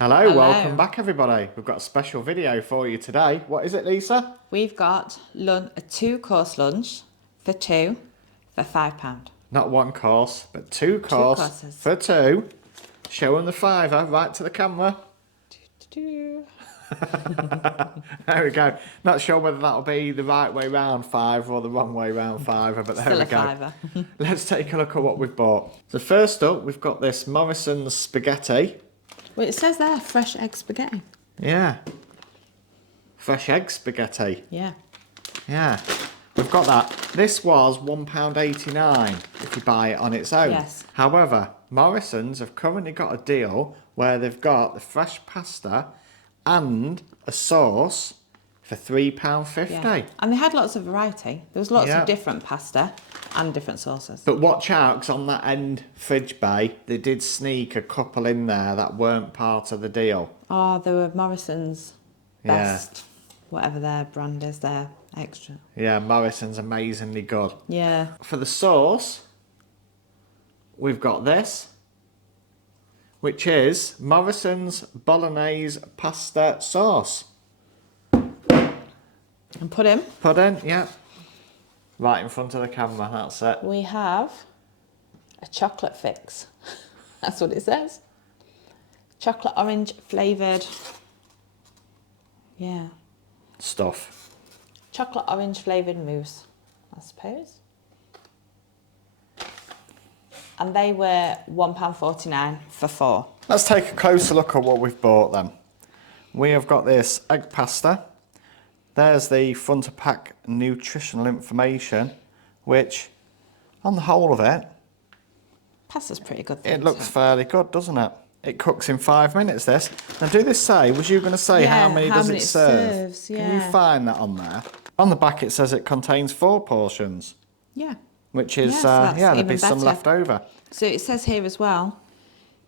Hello, welcome back everybody. We've got a special video for you today. What is it, Lisa? We've got a two-course lunch for two for £5. Not one course, but two Two course courses. for two. Show them the fiver right to the camera. There we go. Not sure whether that'll be the right way round fiver or the wrong way round fiver, but there Still we a go. fiver. Let's take a look at what we've bought. So first up, we've got this Morrisons spaghetti. Well, it says there, fresh egg spaghetti. Yeah. Fresh egg spaghetti. Yeah. Yeah. We've got that. This was £1.89 if you buy it on its own. Yes. However, Morrisons have currently got a deal where they've got the fresh pasta and a sauce for £3.50. Yeah. And they had lots of variety. There was lots Yeah. of different pasta and different sauces. But watch out, because on that end fridge bay, they did sneak a couple in there that weren't part of the deal. Oh, they were Morrisons best, whatever their brand is, their extra. Yeah, Morrisons amazingly good. Yeah. For the sauce, we've got this, which is Morrisons Bolognese pasta sauce. And pudding. Pudding, yeah. Right in front of the camera, that's it. We have a chocolate fix. That's what it says. Chocolate orange flavoured. Yeah. Stuff. Chocolate orange flavoured mousse, I suppose. And they were £1.49 for four. Let's take a closer look at what we've bought then. We have got this egg pasta. There's the front of pack nutritional information, which on the whole of it, Pasta's pretty good. it looks fairly good, doesn't it? It cooks in 5 minutes, this. Now, do this say, was you going to say how many does it serve? Serves, Can you find that on there? On the back, it says it contains 4 portions. Yeah. Which is, Yes, that's there'll be even some better. left over. So it says here as well,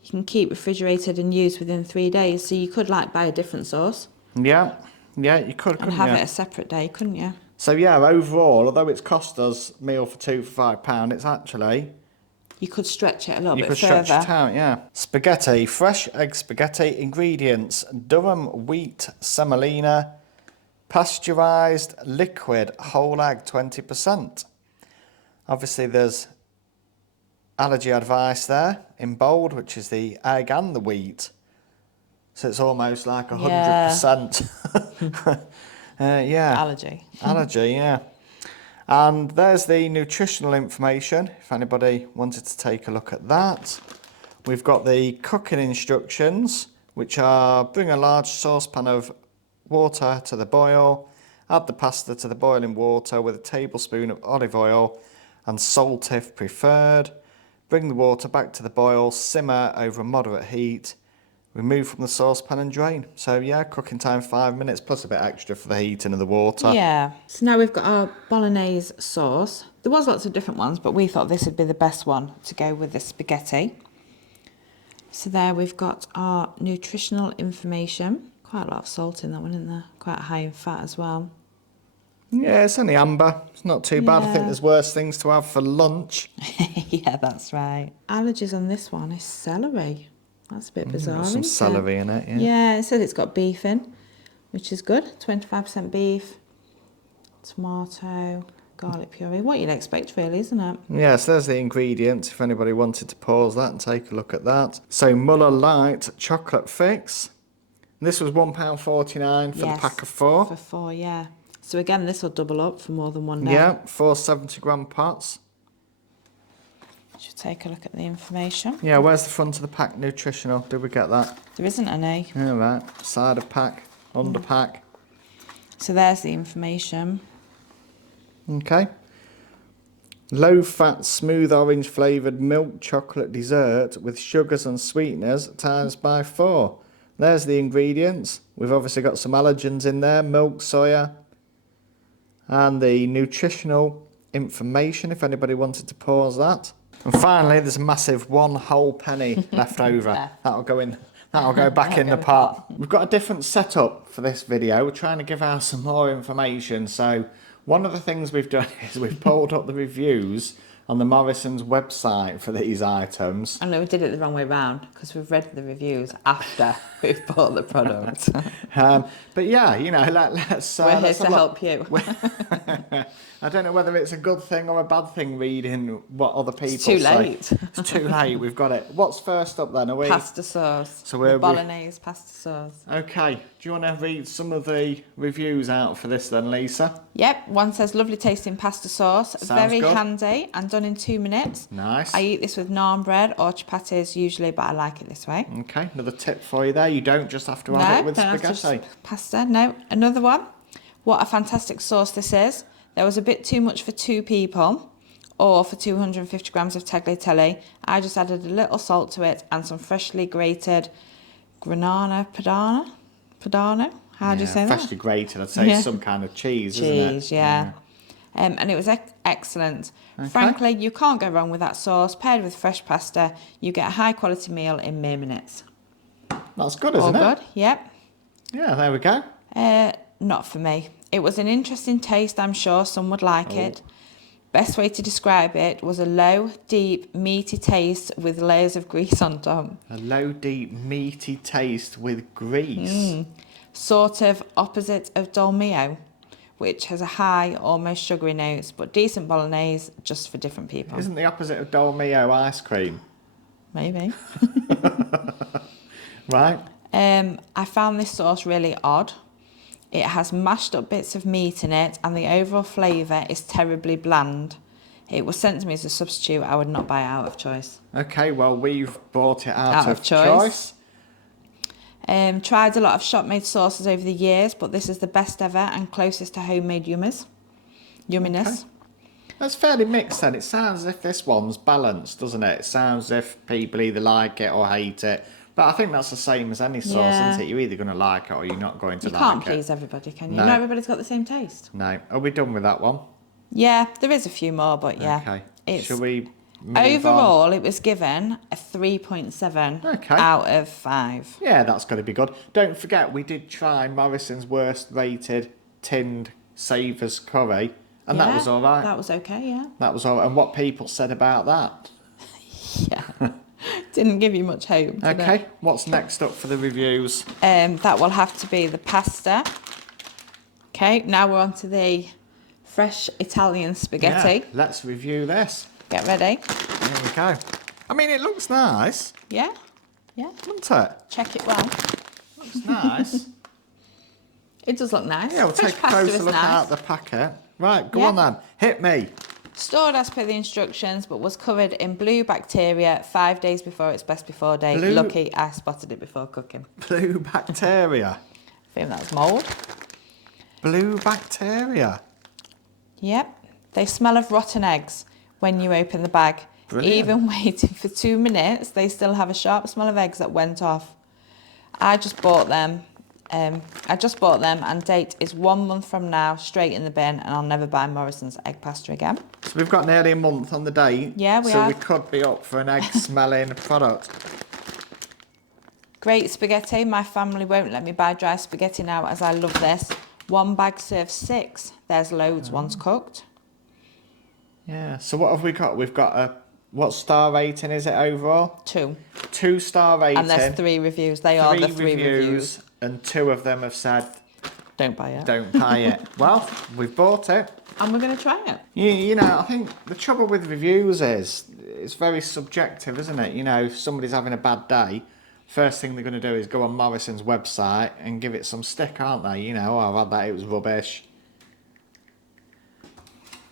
you can keep refrigerated and used within 3 days. So you could like buy a different sauce Yeah, yeah, you could, and couldn't have you? it a separate day, couldn't you? So yeah, overall, although it's cost us meal for two for £5, it's actually... You could stretch it a little You bit could further. stretch it out, yeah. Spaghetti, fresh egg spaghetti. Ingredients: Durham wheat semolina, pasteurised liquid whole egg 20%. Obviously, there's allergy advice there in bold, which is the egg and the wheat. So it's almost like 100%. Yeah. Allergy. Allergy, yeah. And there's the nutritional information, if anybody wanted to take a look at that. We've got the cooking instructions, which are bring a large saucepan of water to the boil, add the pasta to the boiling water with a tablespoon of olive oil and salt if preferred. Bring the water back to the boil, simmer over a moderate heat. Remove from the saucepan and drain. So yeah, cooking time 5 minutes plus a bit extra for the heating of the water. Yeah. So now we've got our bolognese sauce. There was lots of different ones, but we thought this would be the best one to go with the spaghetti. So there we've got our nutritional information. Quite a lot of salt in that one, isn't there? Quite high in fat as well. Yeah, it's only amber. It's not too bad. I think Yeah. there's worse things to have for lunch. Yeah, that's right. Allergies on this one is celery. That's a bit bizarre, Got some isn't celery it? in it, yeah. Yeah, it said it's got beef in, which is good. 25% beef, tomato, garlic puree. What you'd expect, really, isn't it? Yeah, so there's the ingredients if anybody wanted to pause that and take a look at that. So Muller Light chocolate fix. This was £1.49 for the pack of 4. For 4, yeah. So again, this will double up for more than one day. Yeah, 4 70-gram pots. Should take a look at the information. Yeah, where's the front of the pack nutritional? Did we get that? There isn't any. All right, side of pack, under pack. So there's the information. Okay. Low fat, smooth orange flavoured milk chocolate dessert with sugars and sweeteners times by 4. There's the ingredients. We've obviously got some allergens in there, milk, soya, and the nutritional information if anybody wanted to pause that. And finally, there's a massive 1 whole penny left over. That'll go in. That'll go back in the pot. We've got a different setup for this video. We're trying to give out some more information. So one of the things we've done is we've pulled up the reviews on the Morrisons website for these items. I know we did it the wrong way round because we've read the reviews after we've bought the product. But yeah, you know, let's We're here let's to have a look. help you. I don't know whether it's a good thing or a bad thing reading what other people It's too say. late. It's too late. We've got it. What's first up then? Are we? Pasta sauce. So we're- Bolognese pasta sauce. Okay. Do you want to read some of the reviews out for this then, Lisa? Yep, one says lovely tasting pasta sauce, Sounds very good. handy and done in 2 minutes. Nice. I eat this with naan bread or chapatis usually, but I like it this way. Okay. Another tip for you there. You don't just have to have it with don't have to spaghetti. just pasta. No, another one. What a fantastic sauce this is. There was a bit too much for 2 people, or for 250 grams of tagliatelle. I just added a little salt to it and some freshly grated Granada Padano. How do you say that? Freshly grated. I'd say Yeah. some kind of cheese, isn't it? Cheese, yeah. And it was excellent. Okay. Frankly, you can't go wrong with that sauce. Paired with fresh pasta, you get a high quality meal in mere minutes. That's good, All isn't it? good, yep. Yeah, there we go. Not for me. It was an interesting taste, I'm sure some would like Oh. it. Best way to describe it was a low, deep, meaty taste with layers of grease on top. A low, deep, meaty taste with grease. Sort of opposite of dolmio, which has a high, almost sugary notes, but decent bolognese just for different people. Isn't the opposite of Dolmio ice cream? Maybe. Right? I found this sauce really odd. It has mashed up bits of meat in it and the overall flavour is terribly bland. It was sent to me as a substitute. I would not buy it out of choice. Okay, well, we've bought it out of choice. Tried a lot of shop-made sauces over the years, but this is the best ever and closest to homemade yumminess. Okay. That's fairly mixed then. It sounds as if this one's balanced, doesn't it? It sounds as if people either like it or hate it. But I think that's the same as any sauce, Yeah. isn't it? You're either going to like it or you're not going to You like can't it. please everybody, can you? No. Not everybody's got the same taste. No. Are we done with that one? Yeah, there is a few more, but yeah. Okay. It's, Shall we move on? overall, it was given a 3.7 Okay. out of 5. Yeah, that's going to be good. Don't forget, we did try Morrison's worst rated tinned Savers curry, and that was all right. That was okay, yeah. That was all right. And what people said about that. Yeah. Didn't give you much hope, did Okay, it? what's next up for the reviews? That will have to be the pasta. Okay, now we're on to the fresh Italian spaghetti. Yeah, let's review this. Get ready. There we go. I mean, it looks nice, Yeah? Yeah. doesn't it? Check it well. Looks nice. It does look nice. Yeah, we'll Fresh take a pasta closer is look nice. at the packet. Right, go Yeah. on then. Hit me. Stored as per the instructions, but was covered in blue bacteria 5 days before its best before date. Blue- Lucky I spotted it before cooking. Blue bacteria. I think that was mould. Blue bacteria. Yep. They smell of rotten eggs when you open the bag. Brilliant. Even waiting for 2 minutes, they still have a sharp smell of eggs that went off. I just bought them. And date is 1 month from now, straight in the bin, and I'll never buy Morrison's egg pasta again. So we've got nearly a month on the date. Yeah, we So have. we could be up for an egg-smelling product. Great spaghetti. My family won't let me buy dry spaghetti now as I love this. 1 bag serves 6. There's loads once cooked. Yeah, so what have we got? We've got a... What star rating is it overall? 2. 2-star rating. And there's 3 reviews. They are the 3 reviews. And 2 of them have said, Don't buy it. don't buy it. Well, we've bought it. And we're going to try it. You know, I think the trouble with reviews is it's very subjective, isn't it? You know, if somebody's having a bad day, first thing they're going to do is go on Morrison's website and give it some stick, aren't they? You know, oh, I've had that, it was rubbish.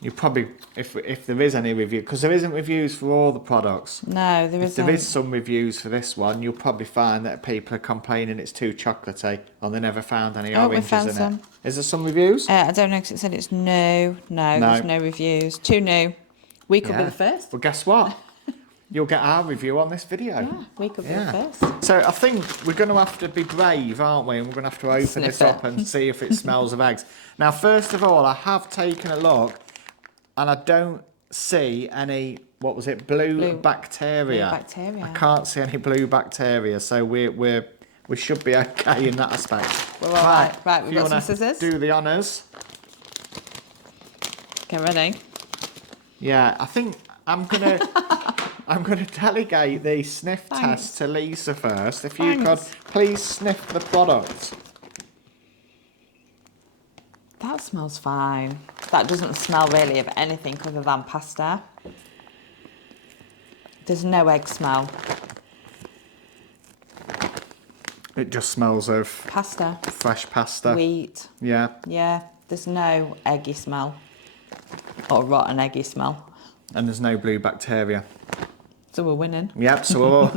You probably, if there is any review, because there isn't reviews for all the products. No, there If isn't. there is some reviews for this one, you'll probably find that people are complaining it's too chocolatey or they never found any Oh, we oranges found in some. it. Is there some reviews? I don't know because it said it's no, there's no reviews. 2 new. We could be the first. Well, guess what? You'll get our review on this video. Yeah, we could be Yeah. the first. So I think we're going to have to be brave, aren't we? And we're going to have to open Sniff this it. up and see if it smells of eggs. Now, first of all, I have taken a look and I don't see any, what was it, blue bacteria. Blue bacteria. I can't see any blue bacteria, so we should be okay in that aspect. We're all right. Right, if we've you got some wanna scissors. Do the honours. Get ready. Yeah, I think I'm gonna delegate the sniff test to Lisa first. If you could please sniff the product. That smells fine. That doesn't smell really of anything other than pasta. There's no egg smell. It just smells of Pasta. fresh pasta. Wheat. Yeah. Yeah, there's no eggy smell. Or rotten eggy smell. And there's no blue bacteria. So we're winning. Yep, so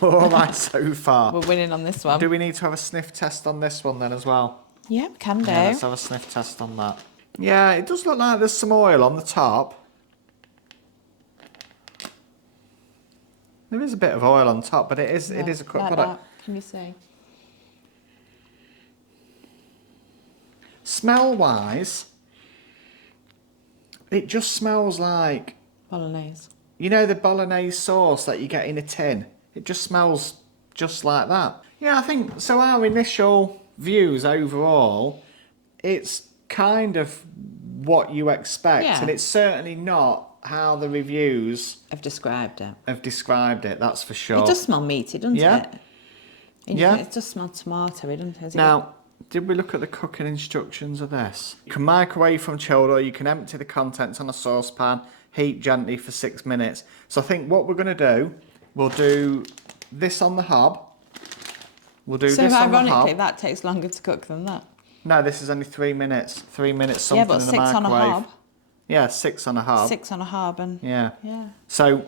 we're all right so far. We're winning on this one. Do we need to have a sniff test on this one then as well? Yeah, we can do. Yeah, let's have a sniff test on that. Yeah, it does look like there's some oil on the top. There is a bit of oil on top, but it is a cooked like product. that. Can you see? Smell-wise, it just smells like, Bolognese. you know, the Bolognese sauce that you get in a tin. It just smells just like that. Yeah, I think, so our initial views overall, it's kind of what you expect. Yeah. And it's certainly not how the reviews I've described it. have described it, that's for sure. It does smell meaty, doesn't Yeah. it? Yeah. It does smell tomatoey, doesn't it? Now, did we look at the cooking instructions of this? You can microwave from chilled, or you can empty the contents on a saucepan, heat gently for 6 minutes. So I think what we're going to do, we'll do this on the hob. We'll do So this on the ironically, hob. that takes longer to cook than that. No, this is only 3 minutes. 3 minutes something Yeah, but in the 6 on a microwave. hob. Yeah, 6 on a hob. 6 on a hob and... Yeah. Yeah. So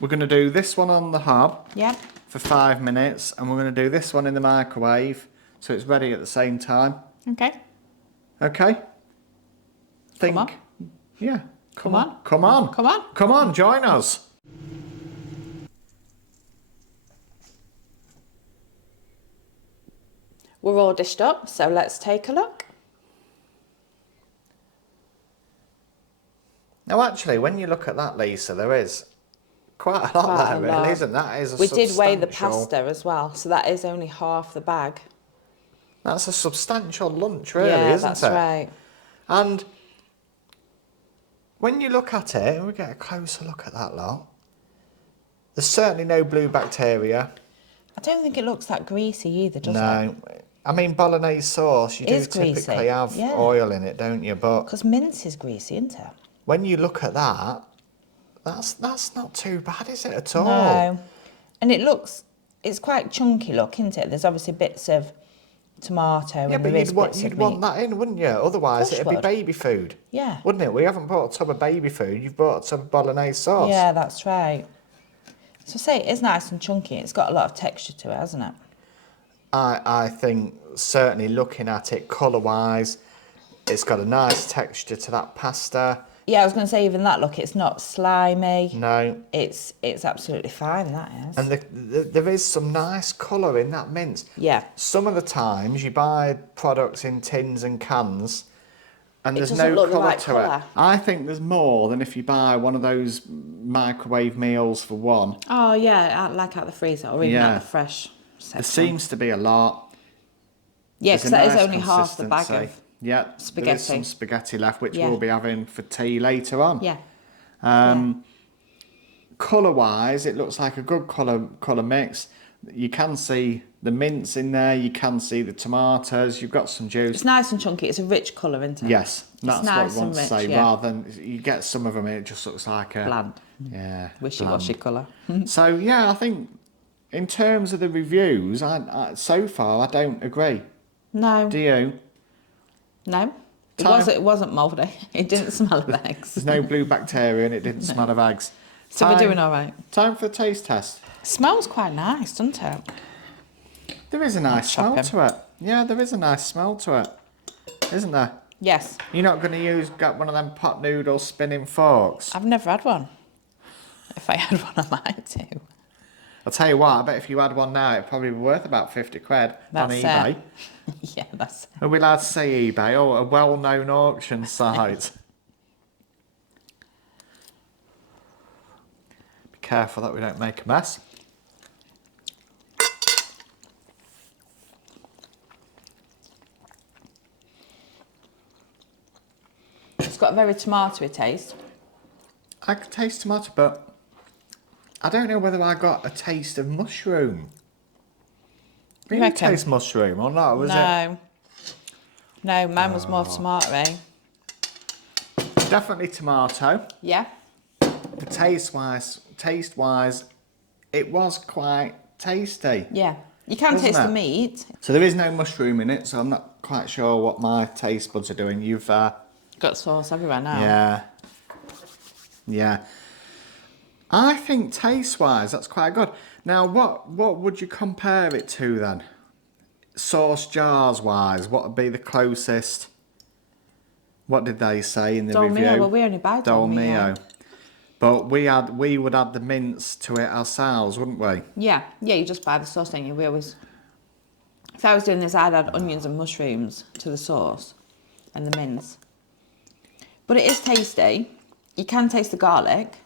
we're going to do this one on the hob Yeah. for 5 minutes, and we're going to do this one in the microwave so it's ready at the same time. Okay. Okay? Think. Come on. Yeah. Come on. Come on. Come on. Come on, join us. We're all dished up, so let's take a look. Now, actually, when you look at that, Lisa, there is quite a lot Quite there, a really, lot. isn't that? Is a We did weigh the substantial- pasta as well, so that is only half the bag. That's a substantial lunch, really, yeah, isn't that's it? right. And when you look at it, we get a closer look at that lot. There's certainly no blue bacteria. I don't think it looks that greasy either, does it? No. I mean, Bolognese sauce, you do Is greasy, typically have yeah. oil in it, don't you? But Because mince is greasy, isn't it? when you look at that, that's not too bad, is it, at all? No. And it's quite chunky look, isn't it? There's obviously bits of tomato Yeah, and but there is you'd bits of want meat. that in, wouldn't you? Otherwise, Course it'd be would. baby food. Yeah. Wouldn't it? We haven't bought a tub of baby food. You've bought a tub of Bolognese sauce. Yeah, that's right. So say it is nice and chunky. It's got a lot of texture to it, hasn't it? I think certainly looking at it colour-wise, it's got a nice texture to that pasta. Yeah, I was going to say even that look, it's not slimy. No. It's absolutely fine, that is. And there is some nice colour in that mince. Yeah. Some of the times you buy products in tins and cans and there's doesn't no look the colour right to colour. it. I think there's more than if you buy one of those microwave meals for one. Oh, yeah, like out the freezer or even Yeah. out the fresh There section. seems to be a lot. Yeah, There's a because that is nice only half the bag consistency. of... Yeah, there spaghetti. is some spaghetti left, which Yeah. we'll be having for tea later on. Yeah. Colour-wise, it looks like a good colour mix. You can see the mince in there. You can see the tomatoes. You've got some juice. It's nice and chunky. It's a rich colour, isn't it? Yes, that's nice what we want and to rich, say. yeah. Rather than you get some of them, it just looks like a Bland. Yeah, Wishy-washy colour. bland. So yeah, I think in terms of the reviews, I so far I don't agree. No. Do you? No. Time- It wasn't mouldy. It didn't smell of eggs. There's no blue bacteria and it didn't smell of eggs. So we're doing all right. Time for the taste test. Smells quite nice, doesn't it? There is a nice smell Chopping. to it. Yeah, there is a nice smell to it, isn't there? Yes. You're not going to get one of them pot noodle spinning forks. I've never had one. If I had one, I might do. I'll tell you what, I bet if you had one now, it'd probably be worth about 50 quid on That's eBay. Yeah, that's it. Are we allowed to say eBay? Oh, a well-known auction site. Be careful that we don't make a mess. It's got a very tomatoey taste. I could taste tomato, but I don't know whether I got a taste of mushroom. You didn't reckon? taste mushroom or not, was it? No. No, mine was more tomatoey. Definitely tomato. Yeah. The taste-wise, it was quite tasty. Yeah. You can Wasn't taste the it? meat. So there is no mushroom in it, so I'm not quite sure what my taste buds are doing. You've, Got sauce everywhere now. yeah. Yeah. I think taste-wise, that's quite good. Now, what would you compare it to then? Sauce jars-wise, what would be the closest? What did they say in the review? Dolmio, well, we only buy Dolmio. But we would add the mince to it ourselves, wouldn't we? Yeah, you just buy the sauce, don't you? We always... If I was doing this, I'd add onions and mushrooms to the sauce and the mince. But it is tasty. You can taste the garlic.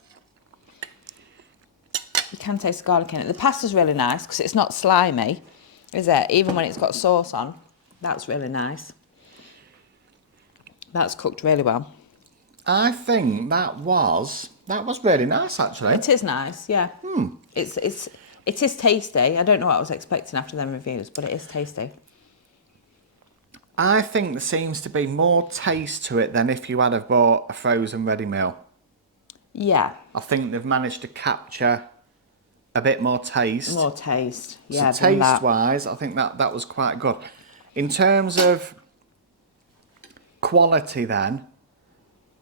You can taste the garlic in it. The pasta's really nice because it's not slimy, is it? Even when it's got sauce on. That's really nice. That's cooked really well. I think that was really nice, actually. It is nice, yeah. It is tasty. I don't know what I was expecting after them reviews, but it is tasty. I think there seems to be more taste to it than if you had have bought a frozen ready meal. Yeah. I think they've managed to capture a bit more taste. More taste, yeah. So taste-wise, I think that was quite good. In terms of quality then,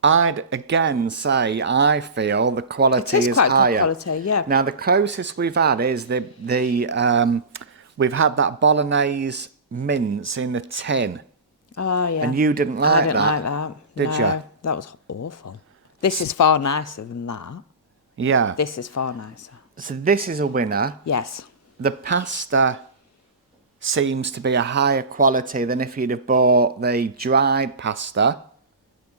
I'd again say I feel the quality is quite higher. good quality, yeah. Now the closest we've had is we've had that Bolognese mince in a tin. Oh, yeah. And you didn't like that. I didn't like that. Did No, you? That was awful. This is far nicer than that. Yeah. This is far nicer. So this is a winner. Yes. The pasta seems to be a higher quality than if you'd have bought the dried pasta,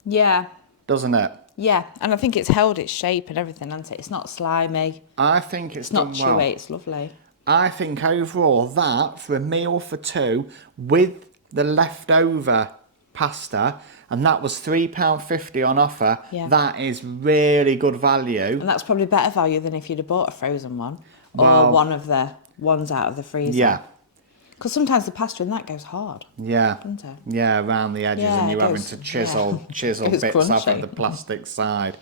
Yeah. doesn't it? Yeah, and I think it's held its shape and everything, hasn't it? It's not slimy. I think It's not done chewy. well. It's lovely. I think overall that for a meal for two with the leftover pasta, and that was £3.50 on offer. Yeah. That is really good value. And that's probably better value than if you'd have bought a frozen one or Well, one of the ones out of the freezer. Yeah. Because sometimes the pasta in that goes hard. Yeah. Doesn't it? Yeah, around the edges, Yeah, and it you're having goes- to chisel It's bits off of crunchy. the plastic side.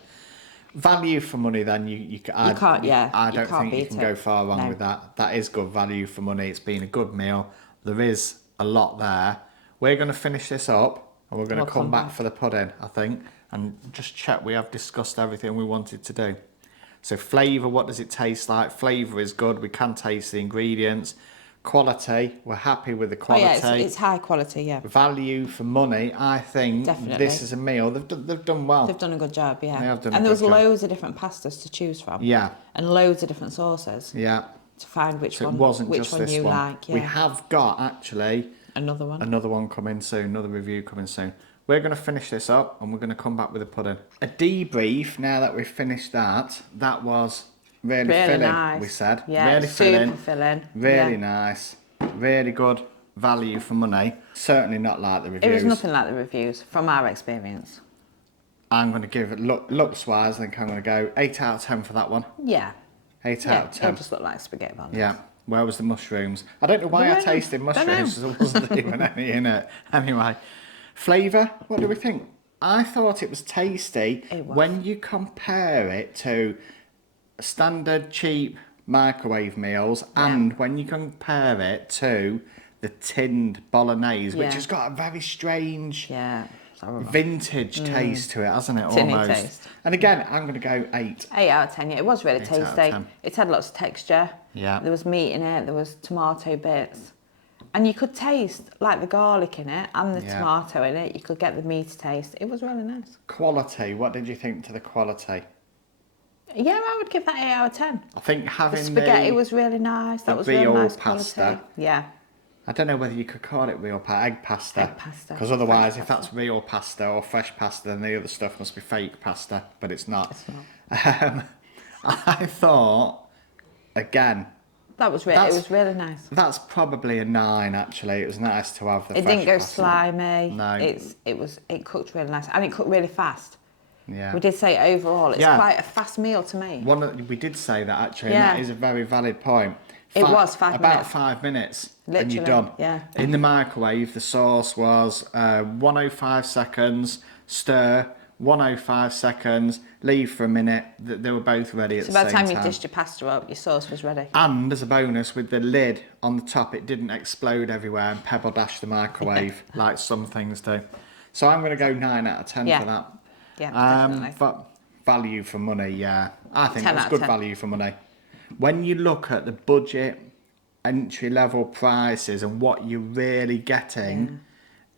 Value for money, then you can't, yeah, I you don't can't think you beat can it. go far wrong No. with that. That is good value for money. It's been a good meal. There is a lot there. We're going to finish this up, and we're going to We'll come come back back. for the pudding, I think, and just check we have discussed everything we wanted to do. So flavour, what does it taste like? Flavour is good. We can taste the ingredients. Quality, we're happy with the Oh, quality. yeah, it's high quality, yeah. Value for money, I think Definitely. this is a meal. They've done well. They've done a good job, yeah. They have done a and there good was job. loads of different pastas to choose from. Yeah, And loads of different sauces yeah. to find which So one it wasn't which just one this you one. like. Yeah. We have got actually Another one. another one coming soon, another review coming soon. We're going to finish this up and we're going to come back with a pudding. A debrief, now that we've finished that was really filling, nice. we said. Yeah, really super filling. Really Yeah. nice. Really good value for money. Certainly not like the reviews. It was nothing like the reviews from our experience. I'm going to give it, looks wise, I think I'm going to go 8 out of 10 for that one. Yeah. 8 Yeah, out of 10. it just looked like spaghetti bolognese. Yeah. Where was the mushrooms? I don't know why I Don't know. tasted Don't mushrooms. There wasn't even any in it. Anyway, flavour. What do we think? I thought it was tasty It was. when you compare it to standard cheap microwave meals, and when you compare it to the tinned bolognese, which Yeah. has got a very strange Yeah. It's horrible. vintage taste to it, hasn't it? Tinny Almost. taste. And again, I'm going to go 8. 8 out of 10, yeah. It was really 8 out of tasty. 10. It had lots of texture. Yeah. There was meat in it, there was tomato bits. And you could taste like the garlic in it and the Yeah. tomato in it. You could get the meat taste. It was really nice. Quality. What did you think to the quality? Yeah, I would give that 8 out of 10. I think The having spaghetti was really nice. That the was really real nice pasta. quality. Yeah. I don't know whether you could call it real egg pasta. Egg pasta. Because otherwise, Fresh if that's real pasta or fresh pasta, then the other stuff must be fake pasta, but it's not. It's not. I thought, again, That was really, it was really nice. that's probably a 9, actually. It was nice to have the It fresh didn't go pasta. slimy. No. It cooked really nice and it cooked really fast. Yeah. We did say overall, it's quite a fast meal to make. We did say that actually, and that is a very valid point. It was 5 minutes. About 5 minutes, Literally, and you're done. yeah. In the microwave, the sauce was 105 seconds, stir, 105 seconds, leave for a minute. They were both ready at the same time. So by the time you dished your pasta up, your sauce was ready. And as a bonus, with the lid on the top, it didn't explode everywhere and pebble dash the microwave like some things do. So I'm going to go 9 out of 10 for that. Yeah, definitely. But value for money, yeah. I think 10 that's out of good 10. value for money. When you look at the budget, entry-level prices and what you're really getting,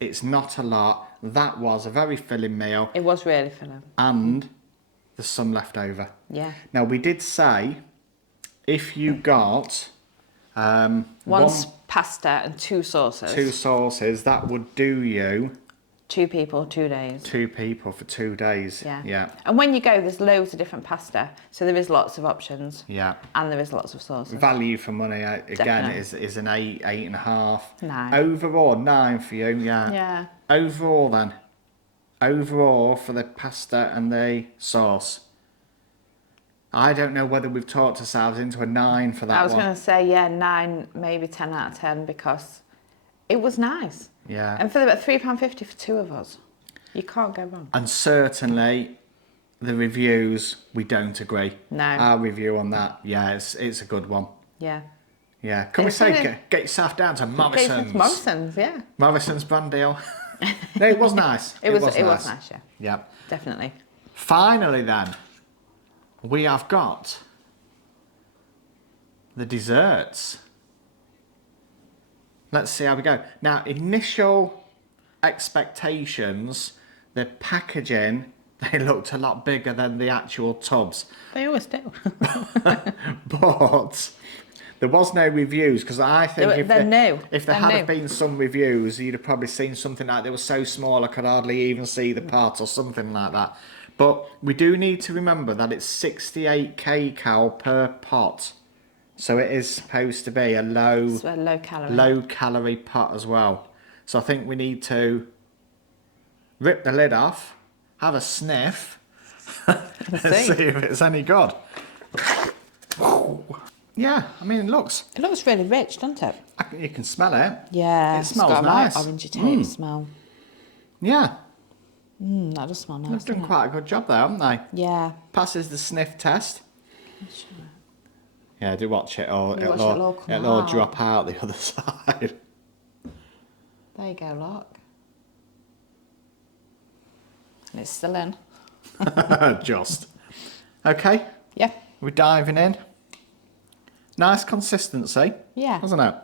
it's not a lot. That was a very filling meal. It was really filling. And there's some left over. Yeah. Now, we did say if you got One pasta and 2 sauces. 2 sauces, that would do you 2 people, 2 days. 2 people for 2 days. Yeah. And when you go, there's loads of different pasta, so there is lots of options. Yeah. And there is lots of sauces. Value for money again Definitely. is an 8, 8.5. 9. Overall, 9 for you. Yeah. Yeah. Overall, then. Overall for the pasta and the sauce. I don't know whether we've talked ourselves into a 9 for that one. I was going to say, 9, maybe 10 out of 10, because it was nice. Yeah. And for about £3.50 for 2 of us, you can't go wrong. And certainly, the reviews, we don't agree. No. Our review on that, it's a good one. Yeah. Yeah. Can we say, get yourself down to Morrisons? Morrisons, yeah. Morrisons brand deal. No, it was nice. It was nice, yeah. Yeah. Definitely. Finally, then, we have got the desserts. Let's see how we go. Now, initial expectations, the packaging, they looked a lot bigger than the actual tubs. They always do. But there was no reviews, because I think if there had been some reviews, you'd have probably seen something like they were so small I could hardly even see the parts or something like that. But we do need to remember that it's 68 kcal per pot. So it is supposed to be a low calorie pot as well. So I think we need to rip the lid off, have a sniff, and see if it's any good. Yeah, I mean, it looks really rich, doesn't it? You can smell it. Yeah, it smells got a nice. Right orangey taste smell. Yeah. That does smell nice. They've done quite a good job there, haven't they? Yeah. Passes the sniff test. Yeah, do watch it, or it'll all drop out the other side. There you go, look. And it's still in. Just. Okay. Yeah. We're diving in. Nice consistency. Yeah. Hasn't it?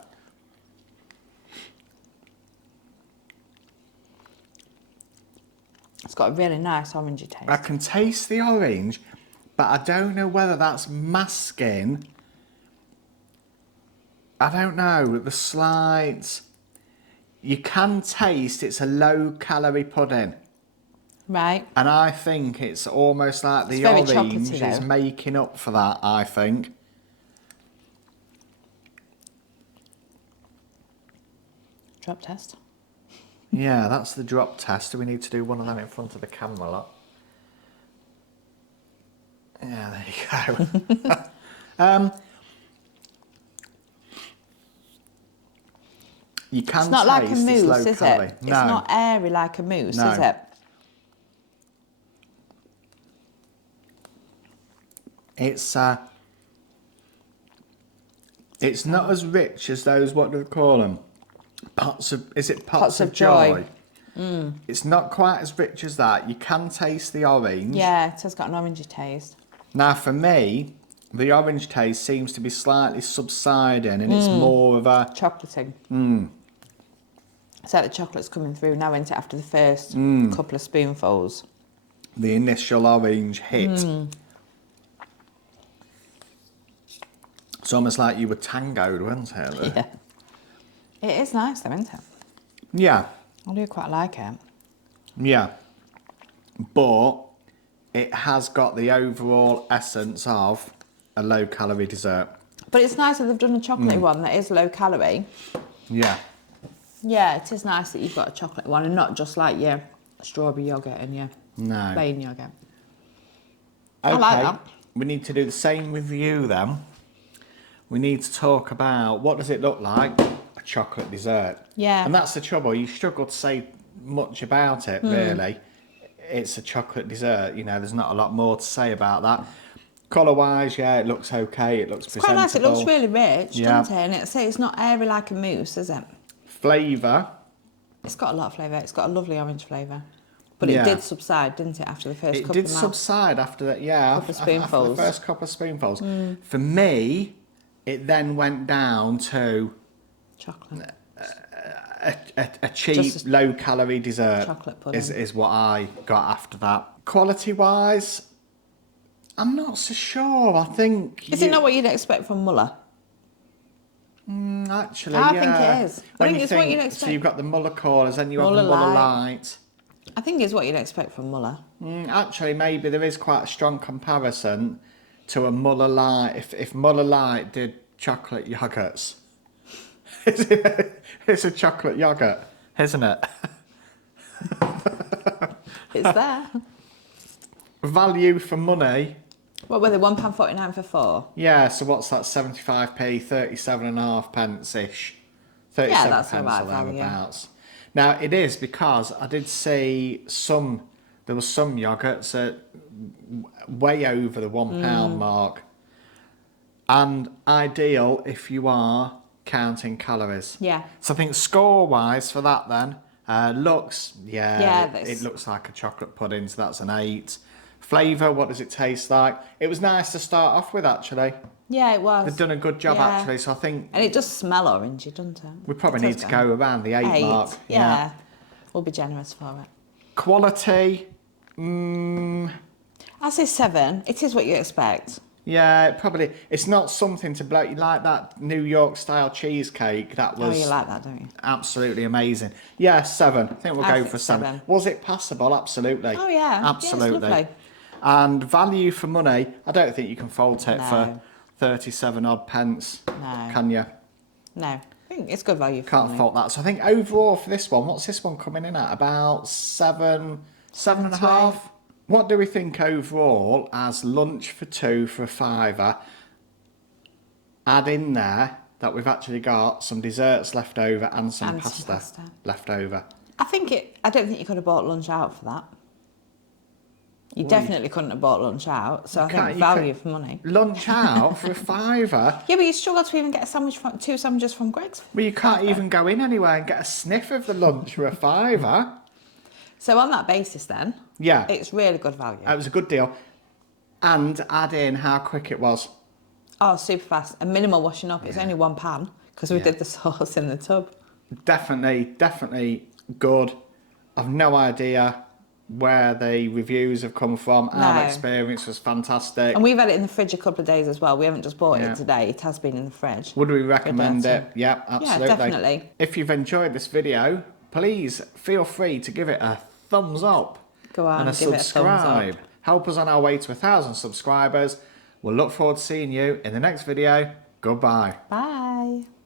It's got a really nice orangey taste. I can taste the orange, but I don't know whether that's masking. I don't know. The slight... You can taste it's a low-calorie pudding. Right. And I think it's almost like the orange is making up for that, I think. Drop test. Yeah, that's the drop test. Do we need to do one of them in front of the camera, look? Yeah, there you go. You can it's not like a mousse, low is calorie. it? No. It's not airy like a mousse, is it? It's not as rich as those, what do they call them? Pots of joy? It's not quite as rich as that. You can taste the orange. Yeah, it has got an orangey taste. Now, for me, the orange taste seems to be slightly subsiding, and it's more of a... Chocolating. It's like the chocolate's coming through now, isn't it, after the first couple of spoonfuls. The initial orange hit. It's almost like you were tangoed, wasn't it? Yeah. It is nice though, isn't it? Yeah. I do quite like it. Yeah. But it has got the overall essence of a low-calorie dessert. But it's nice that they've done a chocolatey one that is low-calorie. Yeah. Yeah, it is nice that you've got a chocolate one and not just like your strawberry yoghurt and your plain yoghurt. I like that. We need to do the same with you then. We need to talk about what does it look like? A chocolate dessert. Yeah. And that's the trouble. You struggle to say much about it, really. It's a chocolate dessert. You know, there's not a lot more to say about that. Colour-wise, yeah, it looks okay. It looks presentable. Quite nice. It looks really rich, Yeah. doesn't it? And it's not airy like a mousse, is it? Flavour. It's got a lot of flavour. It's got a lovely orange flavour. But Yeah. it did subside, didn't it, after the first It couple did of mouths? subside after that, yeah. Couple of After the spoonfuls. first couple of spoonfuls. For me, it then went down to Chocolate. a cheap, Just a low-calorie dessert. chocolate pudding. Is what I got after that. Quality-wise, I'm not so sure. I think... Is it not what you'd expect from Muller? Actually, I yeah. think it is. I When think you it's what you'd So expect. you've got the Muller callers, then you have the Muller Muller Light. Light. I think it's what you'd expect from Muller. Actually, maybe there is quite a strong comparison to a Muller Light. If Muller Light did chocolate yogurts, it's a chocolate yogurt, isn't it? It's there. Value for money. What were they? £1.49 for 4? Yeah, so what's that? 75p, 37.5 pence ish. 37 Yeah, that's pence alright or value. thereabouts. Now it is because I did see there was some yogurts at way over the £1 mark, and ideal if you are counting calories. Yeah. So I think score wise for that then looks Yeah, it looks like a chocolate pudding, so that's an 8. Flavour, what does it taste like? It was nice to start off with actually. Yeah, it was. They've done a good job Yeah. actually, so I think And it does smell orangey, doesn't it? we probably It need does to go around the 8 mark. Yeah. We'll be generous for it. Quality, I'll say 7. It is what you expect. yeah, it's not something to blow. You like that New York style cheesecake? That Oh, was you like that, don't you? absolutely amazing. Yeah, 7. I think we'll I go think for 7. 7. Was it passable? Absolutely. Oh, yeah. Yeah, it's Absolutely. lovely. And value for money, I don't think you can fault it No. for 37 odd pence. No. Can you? No. I think it's good value for Can't money. fault that. So I think overall for this one, what's this one coming in at? About 7, 7.5? What do we think overall as lunch for 2 for a £5? Add in there that we've actually got some desserts left over and some pasta left over. I don't think you could have bought lunch out for that. You definitely couldn't have bought lunch out, so I think value for money. Lunch out for a £5? Yeah, but you struggle to even get two sandwiches from Greggs. Well, you can't even go in anywhere and get a sniff of the lunch for a £5. So on that basis then, Yeah. it's really good value. It was a good deal. And add in how quick it was. Oh, super fast. And minimal washing up. It's only 1 pan because we Yeah. did the sauce in the tub. Definitely good. I've no idea where the reviews have come from. Our No. experience was fantastic. And we've had it in the fridge a couple of days as well. We haven't just bought Yeah. it today. It has been in the fridge. Would we recommend Good it? Yeah, absolutely. Yeah, definitely. If you've enjoyed this video, please feel free to give it a thumbs up. Go on, and a give it a thumbs subscribe. up. Help us on our way to 1,000 subscribers. We'll look forward to seeing you in the next video. Goodbye. Bye.